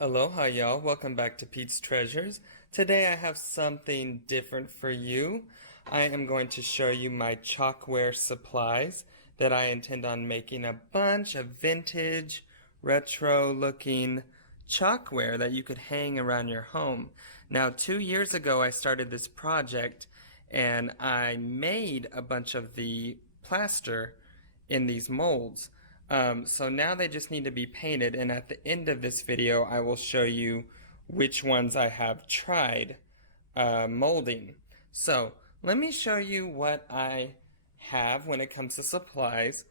Aloha y'all, welcome back to PetesTreasures. Today I have something different for you. I am going to show you my chalkware supplies that I intend on making a bunch of vintage, retro looking chalkware that you could hang around your home. Now 2 years ago I started this project and I made a bunch of the plaster in these molds. So now they just need to be painted, and at the end of this video I will show you which ones I have tried molding. So let me show you what I have when it comes to supplies.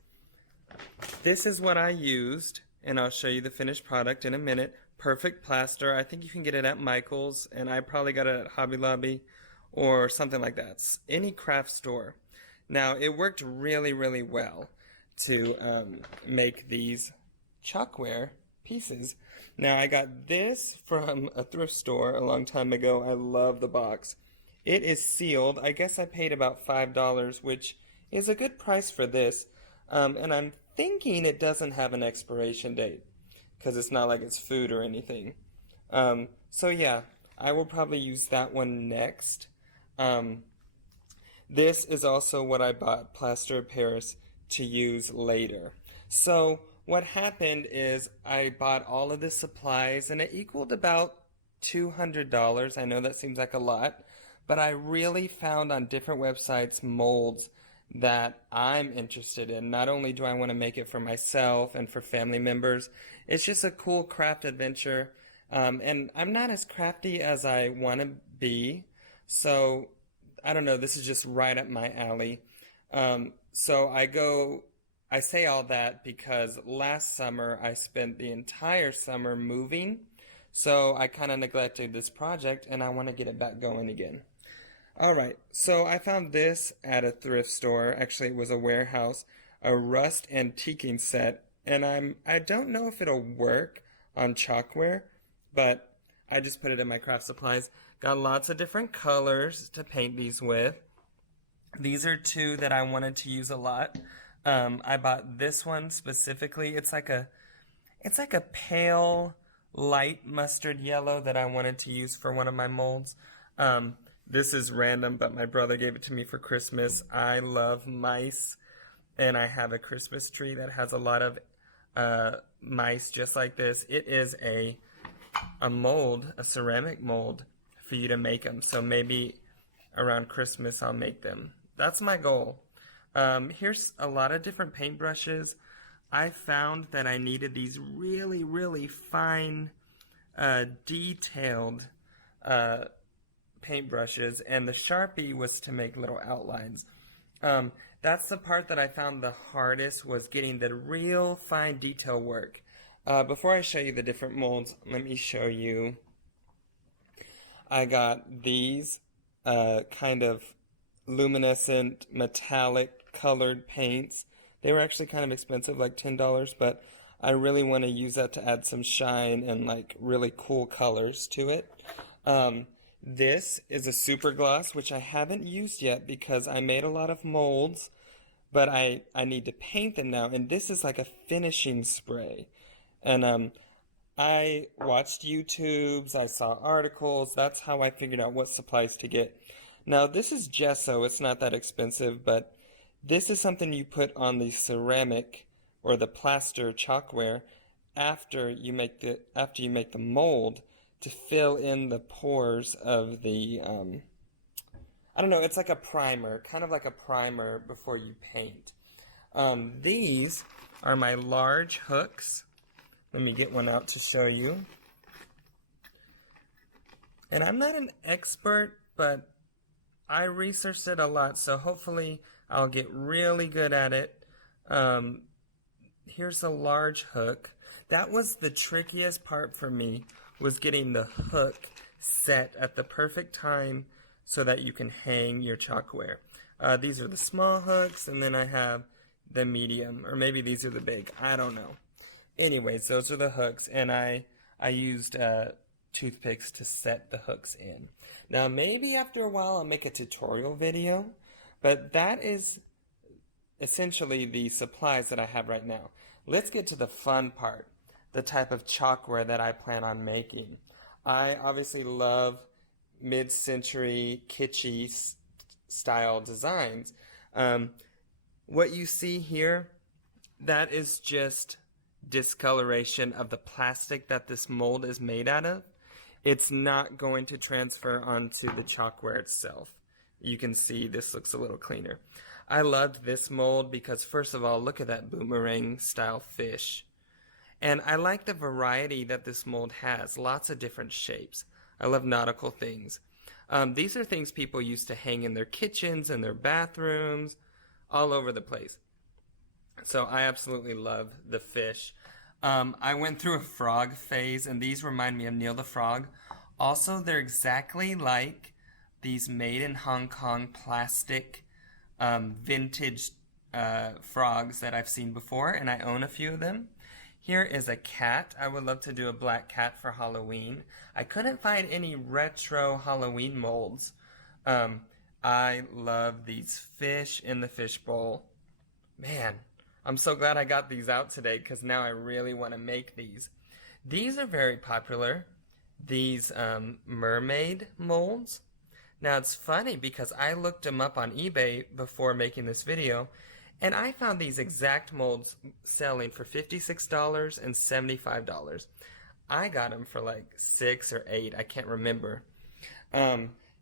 This is what I used, and I'll show you the finished product in a minute. Perfect plaster. I think you can get it at Michael's, and I probably got it at Hobby Lobby or something like that. Any craft store. Now it worked really, really well to make these chalkware pieces. Now I got this from a thrift store a long time ago. I love the box. It is sealed. I guess I paid about $5, which is a good price for this. And I'm thinking it doesn't have an expiration date because it's not like it's food or anything. So yeah, I will probably use that one next. This is also what I bought, plaster of Paris, to use later. So what happened is I bought all of the supplies and it equaled about $200. I know that seems like a lot, but I really found on different websites molds that I'm interested in. Not only do I want to make it for myself and for family members, it's just a cool craft adventure. And I'm not as crafty as I want to be, so I don't know, this is just right up my alley. So I say all that because last summer I spent the entire summer moving, so I kind of neglected this project and I want to get it back going again. Alright, so I found this at a thrift store. Actually, it was a warehouse, a rust antiquing set, and I don't know if it'll work on chalkware, but I just put it in my craft supplies. Got lots of different colors to paint these with. These are two that I wanted to use a lot. I bought this one specifically. It's like a pale light mustard yellow that I wanted to use for one of my molds. This is random, but my brother gave it to me for Christmas. I love mice, and I have a Christmas tree that has a lot of mice just like this. It is a mold, a ceramic mold for you to make them. So maybe around Christmas I'll make them. That's my goal. Here's a lot of different paintbrushes. I found that I needed these really, really fine, detailed paintbrushes, and the Sharpie was to make little outlines. That's the part that I found the hardest, was getting the real fine detail work. Before I show you the different molds, let me show you. I got these kind of luminescent metallic colored paints. They were actually kind of expensive, like $10, but I really want to use that to add some shine and like really cool colors to it. This is a super gloss, which I haven't used yet because I made a lot of molds, but I need to paint them now, and this is like a finishing spray. And I watched YouTubes, I saw articles. That's how I figured out what supplies to get. Now this is gesso. It's not that expensive, but this is something you put on the ceramic or the plaster chalkware after you make the mold to fill in the pores of the I don't know, it's like a primer, kind of like a primer before you paint. These are my large hooks. Let me get one out to show you. And I'm not an expert, but I researched it a lot, so hopefully I'll get really good at it. Here's a large hook. That was the trickiest part for me, was getting the hook set at the perfect time so that you can hang your chalkware. These are the small hooks, and then I have the medium, or maybe these are the big. I don't know. Anyways, those are the hooks, and I used toothpicks to set the hooks in. Now maybe after a while I'll make a tutorial video, but that is essentially the supplies that I have right now. Let's get to the fun part. the type of chalkware that I plan on making. I obviously love mid-century kitschy style designs. What you see here, that is just discoloration of the plastic that this mold is made out of. It's not going to transfer onto the chalkware itself. You can see this looks a little cleaner. I loved this mold because, first of all, look at that boomerang style fish. And I like the variety that this mold has, lots of different shapes. I love nautical things. These are things people used to hang in their kitchens and their bathrooms, all over the place. So I absolutely love the fish. I went through a frog phase, and these remind me of Neil the Frog. Also, they're exactly like these made in Hong Kong plastic vintage frogs that I've seen before, and I own a few of them. Here is a cat. I would love to do a black cat for Halloween. I couldn't find any retro Halloween molds. I love these fish in the fishbowl. Man, I'm so glad I got these out today because now I really want to make these. These are very popular, these mermaid molds. Now it's funny because I looked them up on eBay before making this video, and I found these exact molds selling for $56 and $75. I got them for like $6 or $8, I can't remember.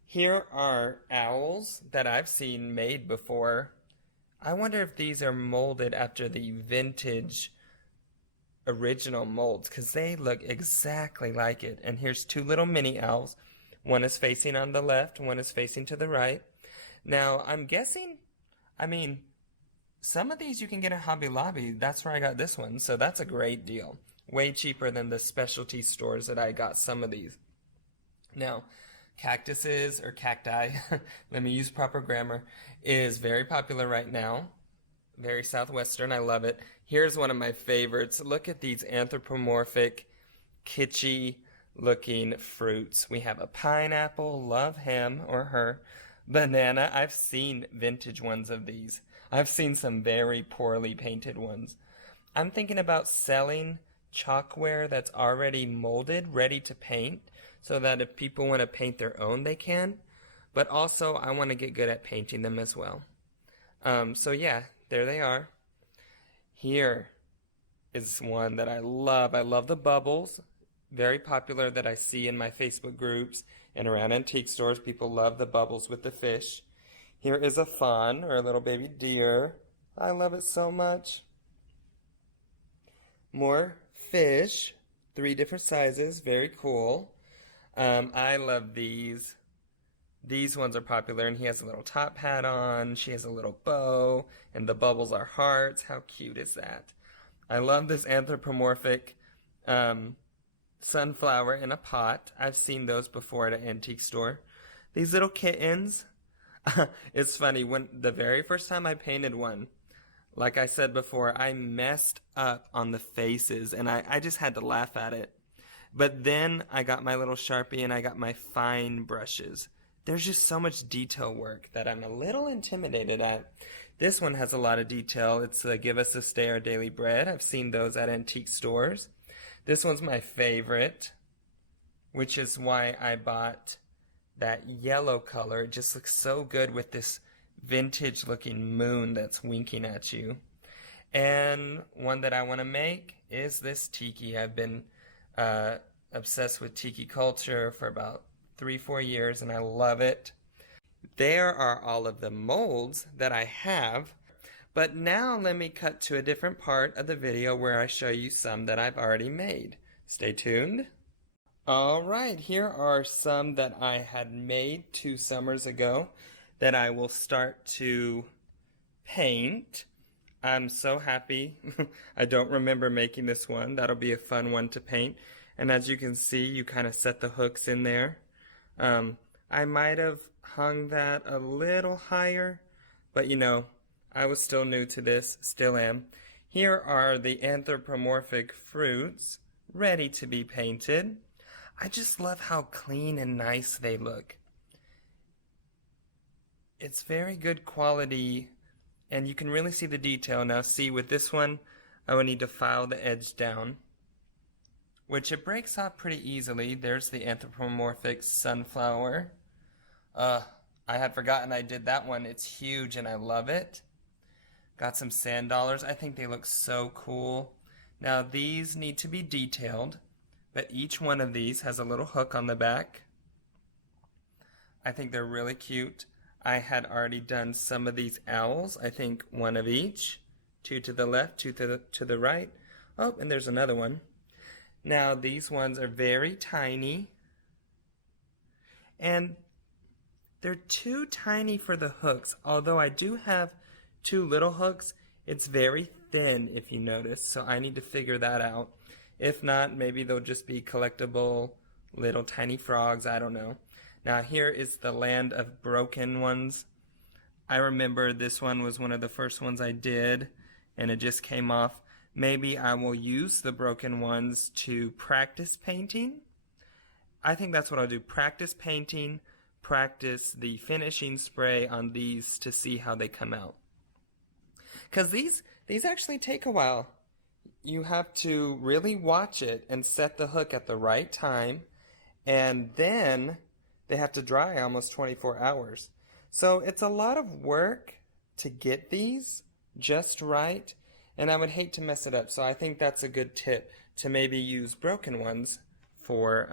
Here are owls that I've seen made before. I wonder if these are molded after the vintage original molds, because they look exactly like it. And here's two little mini owls. One is facing on the left, one is facing to the right. Now, I'm guessing, some of these you can get at Hobby Lobby. That's where I got this one, so that's a great deal. Way cheaper than the specialty stores that I got some of these. Now, cactuses or cacti, let me use proper grammar, is very popular right now. Very southwestern, I love it. Here's one of my favorites. Look at these anthropomorphic, kitschy looking fruits. We have a pineapple, love him or her, banana. I've seen vintage ones of these. I've seen some very poorly painted ones. I'm thinking about selling chalkware that's already molded, ready to paint, so that if people want to paint their own, they can. But also, I want to get good at painting them as well. So yeah, there they are. Here is one that I love. I love the bubbles. Very popular that I see in my Facebook groups and around antique stores. People love the bubbles with the fish. Here is a fawn, or a little baby deer. I love it so much. More fish. 3 different sizes. Very cool. I love these. These ones are popular, and he has a little top hat on. She has a little bow, and the bubbles are hearts. How cute is that? I love this anthropomorphic sunflower in a pot. I've seen those before at an antique store. These little kittens. It's funny, when the very first time I painted one, like I said before, I messed up on the faces, and I just had to laugh at it. But then I got my little Sharpie and I got my fine brushes. There's just so much detail work that I'm a little intimidated at. This one has a lot of detail. It's Give Us This Day Our Daily Bread. I've seen those at antique stores. This one's my favorite, which is why I bought that yellow color. It just looks so good with this vintage looking moon that's winking at you. And one that I want to make is this tiki. I've been obsessed with tiki culture for about 3-4 years, and I love it. There are all of the molds that I have, but now let me cut to a different part of the video where I show you some that I've already made. Stay tuned. Alright, here are some that I had made 2 summers ago that I will start to paint. I'm so happy. I don't remember making this one. That'll be a fun one to paint. And as you can see, you kind of set the hooks in there. I might have hung that a little higher, but you know, I was still new to this, still am. Here are the anthropomorphic fruits, ready to be painted. I just love how clean and nice they look. It's very good quality, and you can really see the detail. Now see, with this one, I would need to file the edge down. which it breaks off pretty easily. There's the Anthropomorphic Sunflower. I had forgotten I did that one. It's huge and I love it. Got some sand dollars. I think they look so cool. Now these need to be detailed, but each one of these has a little hook on the back. I think they're really cute. I had already done some of these owls. I think one of each. 2 to the left, 2 to the right. Oh, and there's another one. Now these ones are very tiny. And they're too tiny for the hooks. Although I do have 2 little hooks, it's very thin if you notice. So I need to figure that out. If not, maybe they'll just be collectible little tiny frogs. I don't know. Now here is the land of broken ones. I remember this one was one of the first ones I did, and it just came off. Maybe I will use the broken ones to practice painting. I think that's what I'll do. Practice painting, practice the finishing spray on these to see how they come out. Because these actually take a while. You have to really watch it and set the hook at the right time, and then they have to dry almost 24 hours. So it's a lot of work to get these just right, and I would hate to mess it up. So I think that's a good tip, to maybe use broken ones for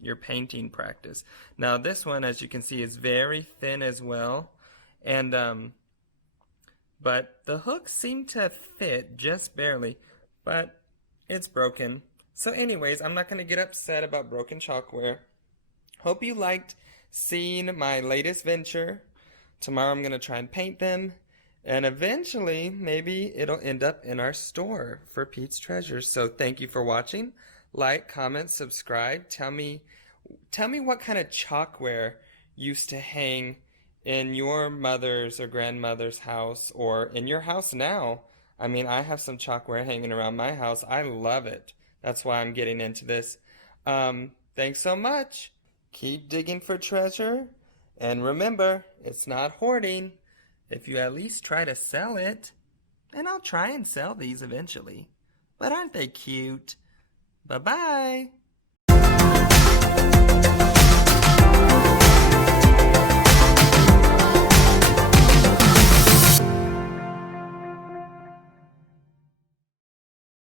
your painting practice. Now this one, as you can see, is very thin as well, and but the hooks seem to fit just barely, but it's broken. So anyways, I'm not going to get upset about broken chalkware. Hope you liked seeing my latest venture. Tomorrow I'm going to try and paint them, and eventually maybe it'll end up in our store for PetesTreasures. So thank you for watching. Like, comment, subscribe. Tell me what kind of chalkware used to hang in your mother's or grandmother's house, or in your house now. I mean, I have some chalkware hanging around my house. I love it. That's why I'm getting into this. Thanks so much. Keep digging for treasure, and remember, it's not hoarding if you at least try to sell it. And I'll try and sell these eventually. But aren't they cute? Bye-bye.